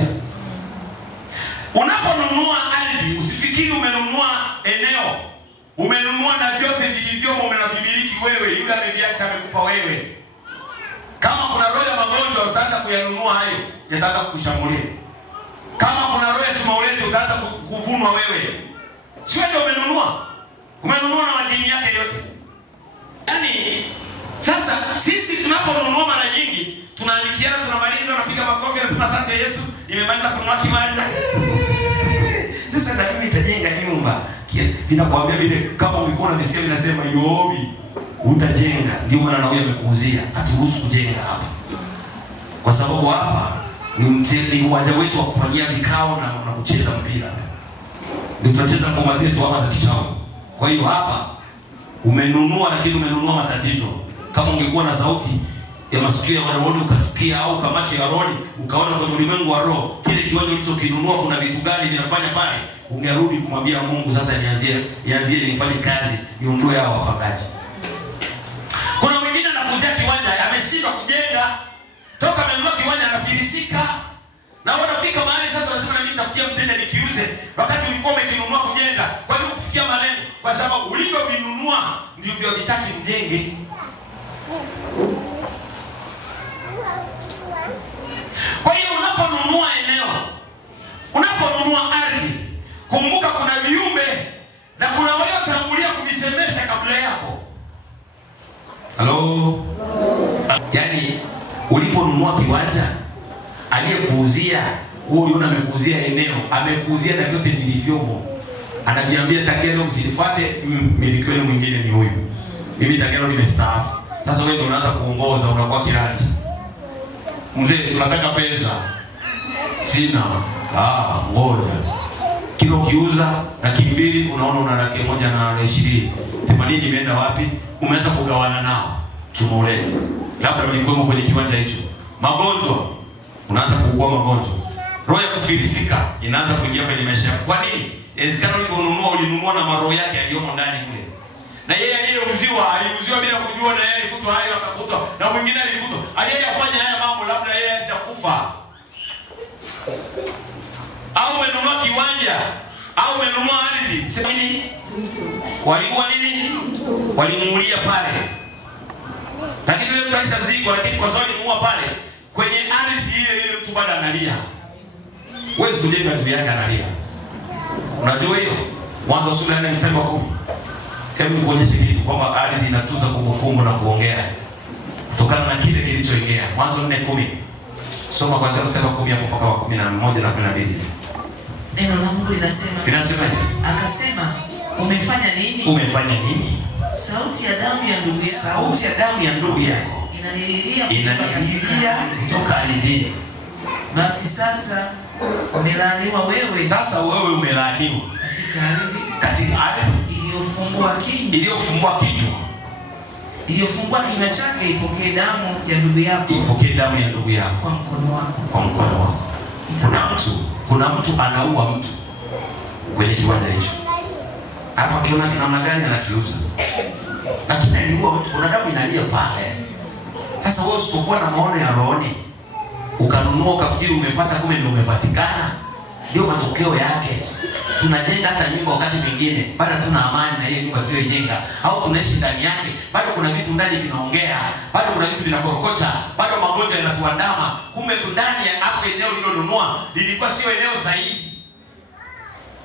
amekuuzia. Unaponunua ardhi, usifikiri umenunua eneo, umenunua na vyote vilivyomo umenavimiliki wewe. Yule ameviacha, amekupa wewe. Kama kuna roho ya magonjwa utaanza kuyanunua hayo, yataanza kukushambulia. Kama kuna roho ya chumaulezi utaanza kuvunwa wewe. Sio ndio umenunua? Umenunua na majini yake yote. Yaani sasa sisi tunaponunua mara nyingi tunaandikiana, tunamaliza, napiga makofi, nasema asante Yesu, nimemaliza kununua kiwanja. Sasa na mimi nitajenga nyumba. Vinakwambia vile kama ulikuwa na visema vinasema Yobi utajenga. Ndio maana na huyo amekuuzia, haturuhusu kujenga hapa. Kwa sababu hapa ni uwanja wetu wa kufanyia vikao na kucheza mpira. Ndio tunacheza ngoma zetu hapa za kichawi. Kwa hiyo hapa umenunua, lakini umenunua matatizo. Kama ungekuwa na sauti ya masikio ya roho ukasikia, au kama macho ya roho ukaona kwenye ulimwengu wa roho kile kiwanja ulichokinunua kuna vitu gani vinafanya pale, ungerudi kumwambia Mungu, sasa nianzie nifanye kazi, niondoe hao wapangaji. Kuna mwingine anakuuzia kiwanja, ameshindwa kujenga. Toka amenunua kiwanja anafilisika. Na wanafika mahali sasa lazima mimi nitafutia mteja nikiuze, wakati ulikuwa umekinunua kujenga. Kwa nini kufikia malengo? Kwa sababu ulivyovinunua ndivyo vitaki mjenge. Kwa hiyo unaponunua eneo, unaponunua ardhi, kumbuka kuna viumbe na kuna waliotangulia kuvisemesha kabla yako. Halo? Yaani uliponunua kiwanja, aliyekuuzia wewe uliona amekuuzia eneo, amekuuzia na vyote vilivyomo. Anajiambia tangia leo msinifuate, miliki wenu mwingine ni huyu. Mimi tangia leo nimestaafu. Sasa wewe ndio unaanza kuongoza, unakuwa kiranja. Mzee, tunataka pesa. Sina. Ngoja. Kilo kiuza laki mbili, unaona una laki moja na 20. 80 imeenda wapi? Umeanza kugawana nao. Chuma ulete. Labda ulikuwa kwenye kiwanja hicho. Magonjwa. Unaanza kuugua magonjwa. Roho ya kufilisika inaanza kuingia kwenye maisha. Kwa nini? Inawezekana uliponunua ulinunua na maroho yake aliyomo ndani mle. Na yeye aliuziwa bila kujua, na yeye alikutwa hayo akakutwa. Na mwingine alikutwa. Aliyefanya haya mambo labda yeye alishakufa. Au umenunua kiwanja, au umenunua ardhi. Sema nini? Walikuwa nini? Walimuulia pale. Lakini yule mtu alishazikwa, lakini kwa sababu alimuua pale kwenye ardhi ile mtu bado analia. Wewe kujenga juu yake analia. Unajua hiyo? Mwanzo sura ya 4 mstari wa 10. Hebu nikuonyeshe kitu kwamba ardhi inatunza kumbukumbu na kuongea kutokana na kile kilichoingia. Mwanzo 4:10. Soma kwanza mstari wa 10 hapo mpaka wa 11 na 12. Neno la Mungu linasemaje? Akasema, umefanya nini? Umefanya nini? Sauti ya damu ya ndugu yako. Sauti ya damu ya ndugu yako inanililia kutoka ardhini. Basi sasa umelaaniwa wewe. Sasa wewe umelaaniwa katika ardhi iliyofungua kinywa chake, ipokee damu ya ndugu yako. Ipokee damu ya ndugu yako kwa mkono wako. Kwa mkono wako. Kuna mtu anaua mtu kwenye kiwanja hicho. Hapo akiona namna gani anakiuza. Lakini aliua mtu, kuna damu inalia pale. Sasa wewe usipokuwa na maono ya rohoni, ukanunua ukafikiri umepata, kumbe ndio umepatikana. Ndio matokeo yake. Tunajenga hata nyumba wakati mwingine bado tuna amani na hiyo nyumba tuliyojenga, au tunaishi ndani yake, bado kuna vitu ndani vinaongea, bado kuna vitu vinakorokocha, bado magonjwa yanatuandama. Kumbe ndani ya hapo eneo lililonunua lilikuwa sio eneo sahihi.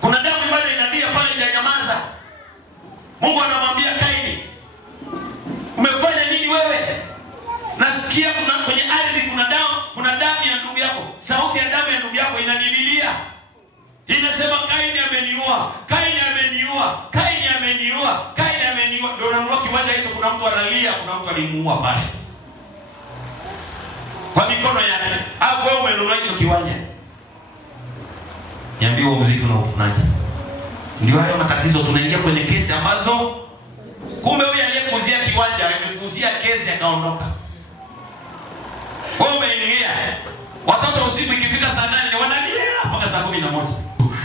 Kuna damu bado inalia pale, hajanyamaza. Mungu anamwambia Kaini, umefanya nini wewe? Nasikia kwenye ardhi kuna damu ya ndugu yako. Sauti ya damu ya ndugu yako inanililia. Inasema Kaini ameniua, Kaini ameniua, Kaini ameniua, Kaini ameniua. Ndio unanunua kiwanja hicho, kuna mtu analia, kuna mtu alimuua pale kwa mikono yake. Alafu wewe umenunua hicho kiwanja. Niambie huo muziki unaopunaje? Ndio hayo matatizo, tunaingia kwenye kesi ambazo kumbe huyu aliyekuzia kiwanja amekuzia kesi akaondoka. Wewe umeingia. Watoto usiku ikifika saa 8 wanalia mpaka saa 11.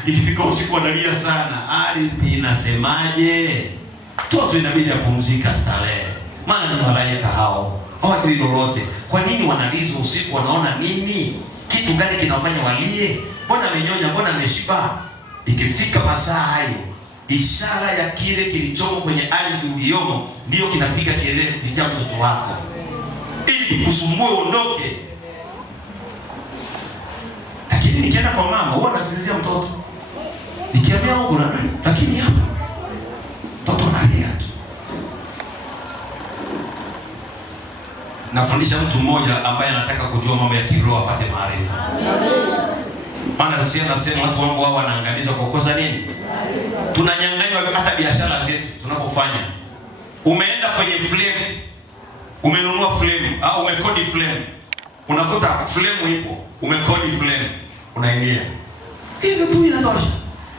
Ikifika usiku wanalia sana. Ardhi inasemaje? Toto inabidi apumzika starehe. Maana ni malaika hao. Hawajui lolote. Kwa nini wanalizo usiku, wanaona nini? Kitu gani kinafanya walie? Mbona amenyonya? Mbona ameshiba? Ikifika masaa hayo, ishara ya kile kilichomo kwenye ardhi uliyomo ndio kinapiga kelele kupitia mtoto wako, ili kusumbue uondoke. Lakini nikienda kwa mama, huwa nasinzia mtoto, nikiambia huko na nani, lakini hapa mtoto analia tu. Nafundisha mtu mmoja ambaye anataka kujua mambo ya kiroho apate maarifa. Maana sisi nasema watu wangu wao wanaangamizwa kwa kosa nini? Tunanyang'anywa hata biashara zetu tunapofanya. Umeenda kwenye flame, umenunua flame au umekodi flame. Unakuta flame ipo, umekodi flame, unaingia. Hiyo tu inatosha.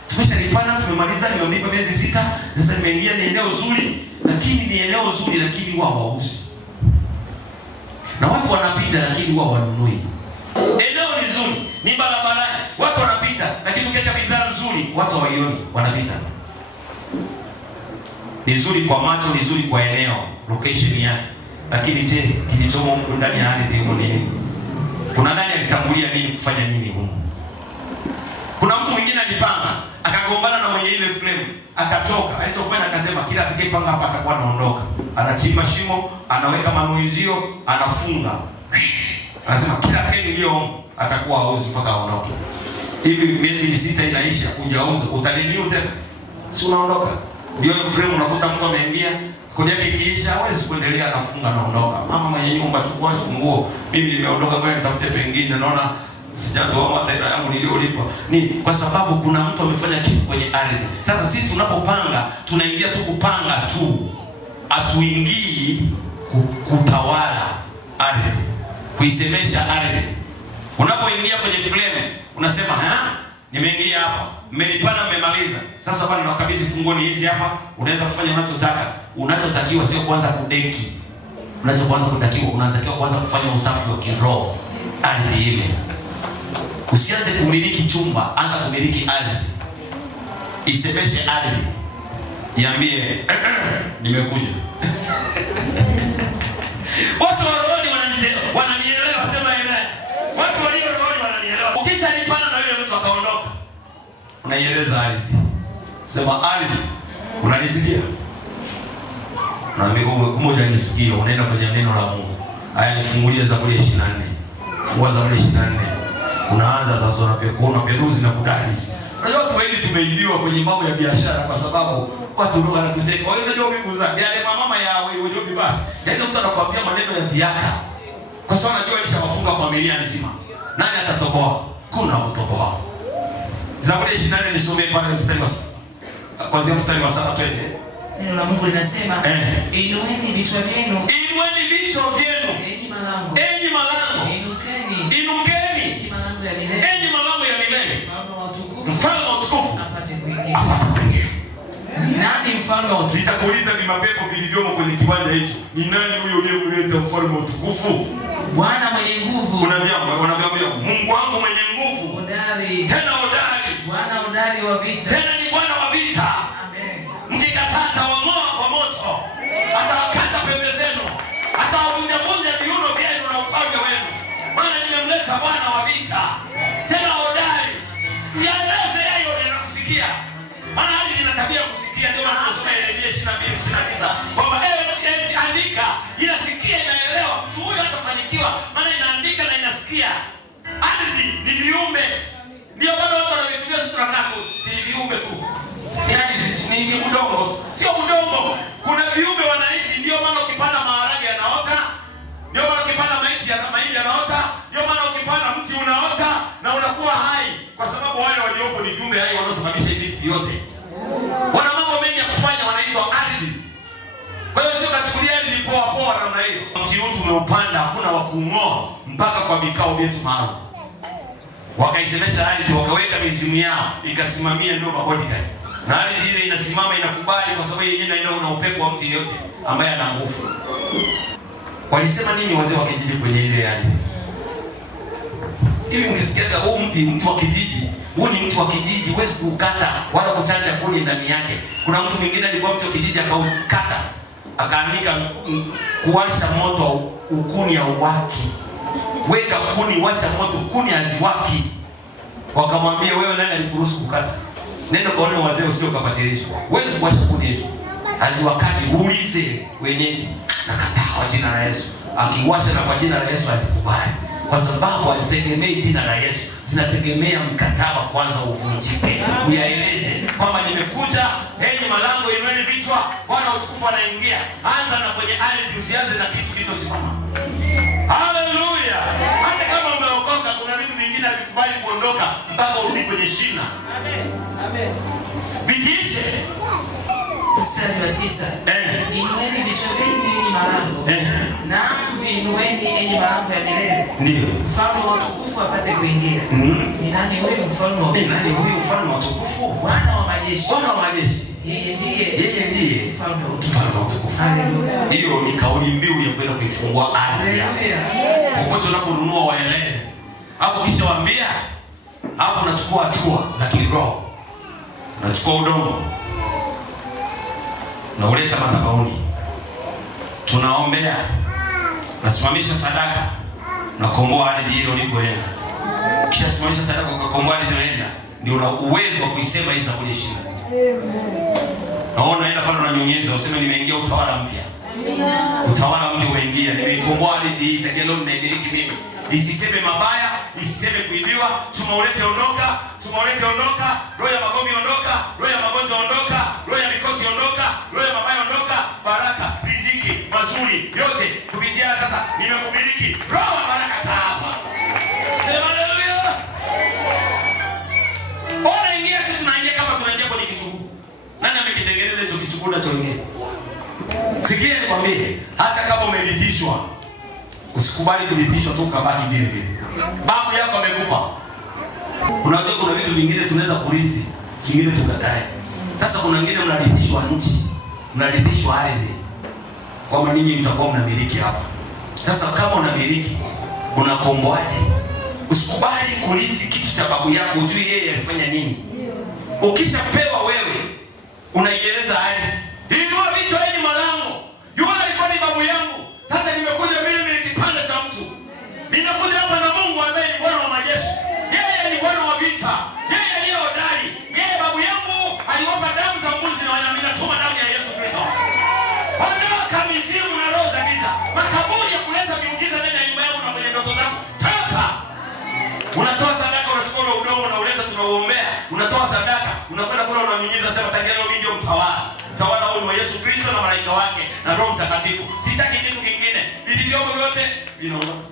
Tumeshalipana, tumemaliza, nimemlipa miezi 6, sasa nimeingia, ni eneo zuri, lakini ni eneo zuri lakini wao hawauzi. Na watu wanapita lakini wao wanunui. Eneo ni zuri, ni barabarani, watu wanapita, lakini ukiacha bidhaa nzuri, watu hawaioni, wanapita. Ni zuri kwa macho, ni zuri kwa eneo, location yake. Lakini je, kilichomo ndani ya ardhi huko ni nini? Kuna nani alitangulia nini kufanya nini huko? Kuna mtu mwingine alipanga, akagombana na mwenye ile flame, akatoka. Alichofanya akasema kila atakayepanga hapa atakuwa anaondoka. Anachimba shimo, anaweka manuizio, anafunga. Anasema kila atakayeingia atakuwa hauzi mpaka aondoke. Hivi miezi 6 inaisha, hujauza, utaliniu tena. Si unaondoka. Ndio hiyo flame unakuta mtu ameingia, kodi yake ikiisha hawezi kuendelea, anafunga anaondoka. Mama mwenye nyumba chukua funguo. Mimi nimeondoka, ngoja nitafute pengine, naona sijatoa matenda yangu niliyolipa. Ni kwa sababu kuna mtu amefanya kitu kwenye ardhi. Sasa sisi tunapopanga, tunaingia tu kupanga tu. Hatuingii kutawala ardhi, kuisemesha ardhi. Unapoingia kwenye flame, unasema nimeingia hapa, mmelipana, mmemaliza. Sasa bwana nakabidhi funguo ni hizi hapa, unaweza kufanya unachotaka. Unachotakiwa sio kwanza kudeki. Unatakiwa kwanza kufanya usafi wa kiroho ardhi ile. Usianze kumiliki chumba, anza kumiliki ardhi. Isemeshe ardhi. Niambie nimekuja. Watu wa rohoni wananielewa, sema amen. Watu walio rohoni wananielewa. Ukishalipana na yule mtu akaondoka, unaieleza ardhi. Sema ardhi, unanisikia? Naambia kumoja nisikie, unaenda kwenye neno la Mungu. Haya, nifungulie Zaburi 24. Fungua Zaburi 24. Unaanza sasa unaperuzi na kudadisi. Unajua watu wengi tumeibiwa kwenye mambo ya biashara kwa sababu watu ndio wanatuteka. Kwa hiyo unajua mimi kuzaa yale mama ya wewe basi. Yaani mtu anakuambia maneno ya viaka. Kwa sababu anajua alishawafunga familia nzima. Nani atatoboa? Kuna kutoboa. Zaburi 24 nisomee pale mstari wa 7. Kuanzia mstari wa 7 twende. Neno la Mungu linasema, inueni vichwa vyenu. Inueni vichwa vyenu. Enyi malango. Enyi malango. Inukeni. Inukeni. Enyi malango ya milele. Enyi malango ya milele. Mfalme wa utukufu apate kuingia. Ni nani mfalme wa utukufu? Nitakuuliza vimapepo vilivyomo kwenye kiwanja hicho. Ni nani huyo uliyemleta mfalme wa utukufu? Bwana mwenye nguvu. Wanaambia Mungu wangu mwenye nguvu. Hodari. Tena hodari. Bwana hodari wa vita. Tena ni Bwana wa vita. Amen. Mkikatata wang'oa kwa moto. Atawakata pembe zenu. Atawavunja viuno vyenu na ufalme wenu. Maana nimemleta Bwana wa vita. Tena hodari. Yaeleze hayo ninakusikia. Maana hadi nina tabia kusikia, ndio maana tunasoma Yeremia 22:29 kwamba andika, inasikia inaelewa. Mtu huyo hatafanikiwa, maana inaandika na inasikia. Ardhi ni viumbe. Ndio bado watu wanavitumia sisi tunakaa si viumbe tu. Yaani ni udongo. Sio udongo. Kuna viumbe wanaishi, ndio maana ukipanda maharage yanaota. Ndio maana ukipanda mahindi yanaota. Ndio maana ukipanda mti unaota na unakuwa hai, kwa sababu wale waliopo ni viumbe hai wanaosababisha hivi vyote. Wana mambo mengi ya kufanya, wanaitwa ardhi. Kwa hiyo sio kachukulia ardhi poa namna hiyo. Mti huu tumeupanda, hakuna wa kung'oa mpaka kwa vikao vyetu maalum. Wakaisemesha ardhi, wakaweka mizimu yao, ikasimamia ndio mabodyguard. Na ardhi ile inasimama, inakubali kwa sababu yenyewe inaenda na upepo wa mtu yote ambaye ana nguvu. Walisema nini wazee wa kijiji kwenye ile ardhi? Hivi mkisikia huu mti wa kijiji, huu ni mtu wa kijiji, huwezi kukata wala kuchanja kuni ndani yake. Kuna mtu mwingine alikuwa mtu wa kijiji akaukata, akaanika kuwasha moto ukuni ya uwaki. Weka kuni, washa moto, kuni haziwaki. Wakamwambia, wewe nani alikuruhusu kukata? Nenda kaone wazee usije ukapatirisha. Wewe kuwasha kuni hizo haziwakati, uulize wenyeji. Nakataa kwa jina la Yesu. Akiwasha na kwa jina la Yesu hazikubali, kwa sababu hazitegemei jina la Yesu, zinategemea mkataba kwanza uvunjike. Uyaeleze kwamba nimekuja, enyi malango inueni vichwa, Bwana utukufu anaingia. Anza na kwenye ardhi, usianze na kitu kilichosimama. Haleluya! Hata kama umeokoka, kuna vitu vingine havikubali kuondoka mpaka urudi kwenye shina. Amen. Amen. Vitishe. Mstari wa 9. Inueni vichwa vyenu enyi malango. Naam, viinueni enyi malango ya milele. Ndio. Mfalme wa utukufu apate kuingia. Ni nani huyu mfalme wa utukufu? Ni nani huyu mfalme wa utukufu? Bwana wa majeshi. Bwana wa majeshi. Yeye ndiye mfalme wa utukufu. Haleluya. Hiyo ni kauli mbiu ya kwenda kuifungua ardhi yako. Popote unaponunua waeleze. Hapo kisha waambia, hapo unachukua hatua za kiroho. Unachukua udongo na uleta madhabahuni, tunaombea, nasimamisha sadaka na komboa ardhi ile ulipoenda. Kisha simamisha sadaka kwa komboa ardhi ulipoenda, ndio una uwezo wa kuisema hii Zaburi 20. Naona enda pale unanyonyeza, useme nimeingia utawala mpya. Utawala mpya umeingia, nimeikomboa ardhi hii, tajalo ninaimiliki mimi. Isiseme mabaya, isiseme kuibiwa, tumaulete ondoka, tumaulete ondoka, roho ya magomvi ondoka, roho ya magonjwa ondoka, roho ya mikosi ondoka, roho ya mabaya ondoka, baraka, riziki, mazuri, yote kupitia sasa nimekubiliki. Roho wa baraka hapa. Sema haleluya. Ona ingia tu, tunaingia kama tunaingia kwenye kichungu. Nani amekitengeneza hicho kichungu unachoingia? Sikia nikwambie, hata kama umelithishwa, usikubali kulithishwa tu kabaki vile vile. Babu yako amekupa. Unajua kuna vitu vingine tunaweza kurithi, vingine tukatae. Sasa kuna wengine mnarithishwa nchi, mnarithishwa ardhi, kwamba ninyi mtakuwa mnamiliki hapa. Sasa kama unamiliki, unakomboaje? Usikubali kurithi kitu cha babu yako, ujui yeye alifanya nini. Ukishapewa wewe, unaieleza ardhi. Inua vichwa enyi malango. Yule alikuwa ni babu yangu. Sasa nimekuja mimi ni kipande cha mtu. Ninakuja hapa na Mungu ambaye ni Bwana wa majeshi. Yeye ni Bwana wa vita. Yeye ndiye hodari. Yeye babu yangu aliwapa damu za mbuzi na wanyama, natuma damu ya Yesu Kristo. Ondoka mizimu na roho za giza. Makaburi ya kuleta miujiza ndani ya nyumba yangu na kwenye ndoto zangu. Toka. Unatoa sadaka, unachukua udongo na uleta, tunauombea. Unatoa sadaka, unakwenda kula, unanyunyiza, sema tajalo mimi ndio mtawala. Mtawala huyu wa Yesu Kristo na malaika wake na Roho Mtakatifu. Sitaki kitu kingine. Vilivyomo vyote vinaondoka.